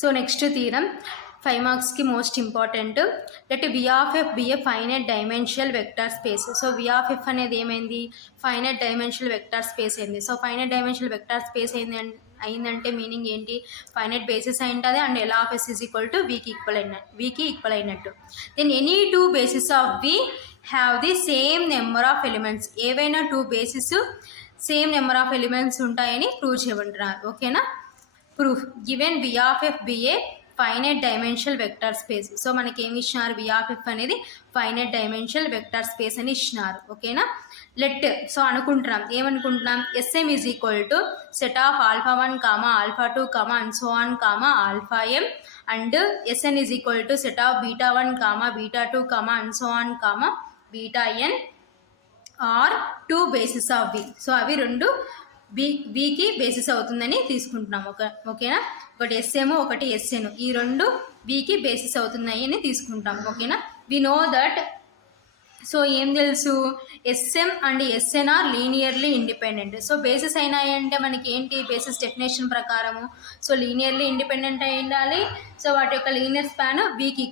So next theorem 5 మార్క్స్కి most important. Let V of F be a finite dimensional vector space. So V of F అనేది ఏమైంది, finite dimensional vector space అయింది. So finite dimensional vector space అయిందంటే meaning ఏంటి, finite basis అయి ఉంటుంది and L of S is equal to వీకి equal అయినట్టు. Then any two basis of V have the same number of elements. ఏవైనా two basis same number of elements ఉంటాయని prove చేయమంటున్నారు. ఓకేనా. Proof given V of F be a finite dimensional vector space. So మనకి ఏమి ఇచ్చినారు, V of F అనేది finite dimensional vector space అని ఇచ్చినారు. ఓకేనా. లెట్ సో అనుకుంటున్నాం, ఏమనుకుంటున్నాం, SM is equal to set of α1 α2 and so on αm and SN is equal to set of β1 β2 and so on βn are two basis of V. So అవి రెండు వీకి basis అవుతుందని తీసుకుంటున్నాం. ఓకేనా. ఒకటి SM ఒకటి SN, ఈ రెండు వీకి బేసిస్ అవుతున్నాయి అని తీసుకుంటాం. ఓకేనా. వి నో దట్, సో ఏం తెలుసు, SM and SN are linearly independent. So basis అయినాయి అంటే మనకి ఏంటి, బేసిస్ డెఫినేషన్ ప్రకారము సో లీనియర్లీ ఇండిపెండెంట్ అయి ఉండాలి. సో వాటి యొక్క లీనియర్ స్పాన్ వీకి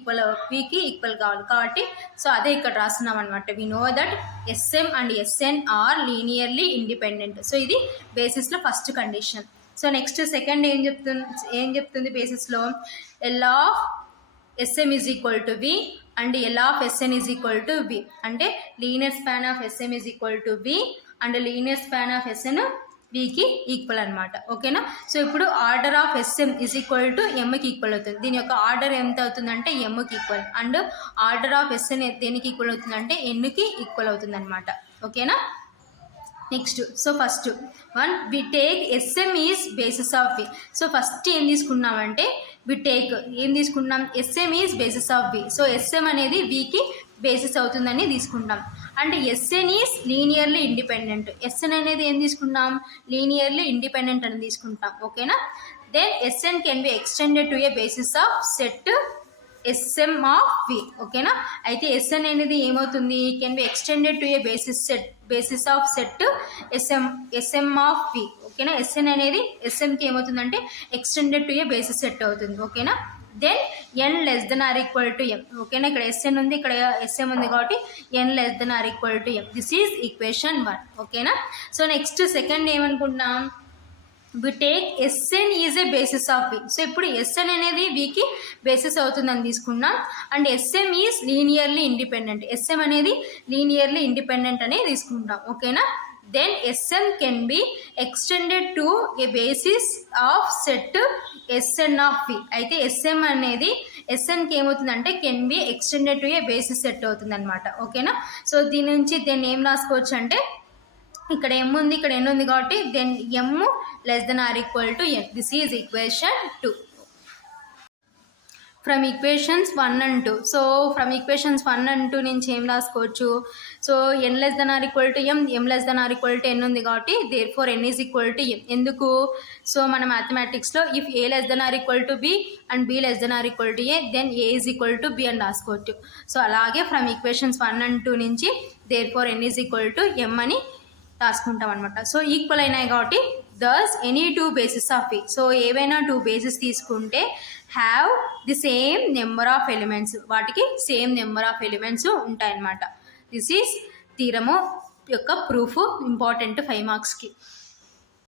ఈక్వల్ కావాలి కాబట్టి సో అదే ఇక్కడ రాస్తున్నాం అనమాట. We know that SM and SN are linearly independent. So ఇది బేసిస్లో first condition. So next second ఏం చెప్తుంది బేసిస్లో, L of SM is equal to V and L of SN is equal to V. అంటే linear span of SM is equal to V and linear span of SN వీకి equal అనమాట. ఓకేనా. So ఇప్పుడు order of SM is equal to Mకి equal అవుతుంది. దీని యొక్క order ఎంత అవుతుందంటే Mకి equal, and order of SN దేనికి ఈక్వల్ అవుతుందంటే Nకి ఈక్వల్ అవుతుంది అనమాట. ఓకేనా. Next so first one we take SM is basis of V. So first ఏం తీసుకున్నామంటే ఏం తీసుకున్నాం, SM is basis of V. So SM అనేది Vకి బేసిస్ అవుతుందని తీసుకుంటాం. And SN is linearly independent. SN అనేది ఏం తీసుకున్నాం, లీనియర్లీ ఇండిపెండెంట్ అని తీసుకుంటాం. ఓకేనా. Then SN can be extended to a basis of set SM of V. ఓకేనా. అయితే SN అనేది ఏమవుతుంది, can be extended to a basis of set SM of V. ఓకేనా. SN అనేది SMకి ఏమవుతుందంటే extended to a basis set అవుతుంది. ఓకేనా. Then N less than or equal to M. ఓకేనా. ఇక్కడ SN ఉంది, ఇక్కడ SM ఉంది కాబట్టి N less than or equal to M. This is equation 1. ఓకేనా. సో నెక్స్ట్ సెకండ్ ఏమనుకుంటున్నాం, we take SN is a basis of V. So ఇప్పుడు SN అనేది Vకి బేసిస్ అవుతుందని తీసుకున్నాం. And SM is linearly independent. SM అనేది లీనియర్లీ ఇండిపెండెంట్ అని తీసుకుంటాం. ఓకేనా. Then SM can be extended to a basis of set SN of V. అయితే SM అనేది SNకి ఏమవుతుందంటే can be extended to a basis set అవుతుంది అనమాట. ఓకేనా. సో దీని నుంచి దీన్ని ఏం రాసుకోవచ్చు అంటే, ఇక్కడ M ఉంది, ఇక్కడ N ఉంది కాబట్టి then M less than or equal to N. This is equation 2. From equations 1 and 2. So from equations 1 and 2 నుంచి ఏం రాసుకోవచ్చు, so N less than or equal to M less than or equal to N ఉంది కాబట్టి therefore N is equal to M. ఎందుకు, so మన మ్యాథమెటిక్స్లో if A less than or equal to B and B less than or equal to A then A is equal to B అని రాసుకోవచ్చు. So అలాగే from equations 1 and 2 నుంచి therefore N is equal to M అని రాసుకుంటాం అనమాట. So equal అయినాయి కాబట్టి thus any two basis of V. So ఏవైనా టూ బేసిస్ తీసుకుంటే have the same number of elements, వాటికి సేమ్ నెంబర్ ఆఫ్ ఎలిమెంట్స్ ఉంటాయన్నమాట. దిస్ ఈజ్ థీరము యొక్క ప్రూఫ్, ఇంపార్టెంట్ 5 మార్క్స్కి.